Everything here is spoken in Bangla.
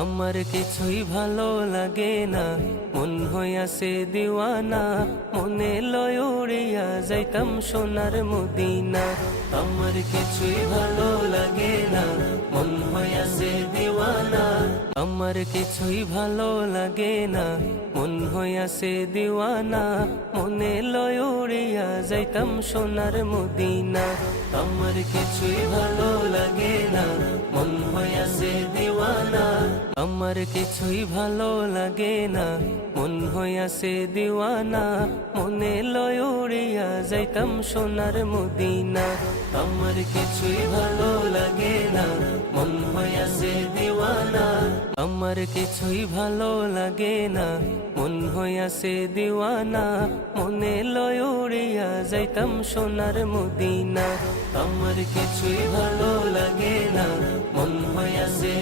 আমার কিছুই ভালো লাগে না, মন হইয়াছে দিওয়ানা। মনে লয় উড়িয়া যাইতাম সোনার মদিনা। আমার কিছুই ভালো লাগে না, মন হইয়াছে দিওয়ানা। আমার কিছুই ভালো লাগে না, মন হইয়াছে দিওয়ানা। মনে লয় উড়িয়া যাইতাম সোনার মদিনা। আমার কিছুই ভালো লাগে না, মন হইয়াছে দিওয়ানা। আমার কিছুই ভালো লাগে না, মন হইয়াছে দিওয়ানা। মনে লয় উড়িয়া যাইতাম সোনার মদিনা। আমার কিছুই ভালো লাগে না, মন হইয়াছে দিওয়ানা। আমার কিছুই ভালো লাগে না, মন হইয়াছে দিওয়ানা। মনে লয় উড়িয়া যাইতাম সোনার মদিনা। আমার কিছুই ভালো লাগে না, মন হইয়াছে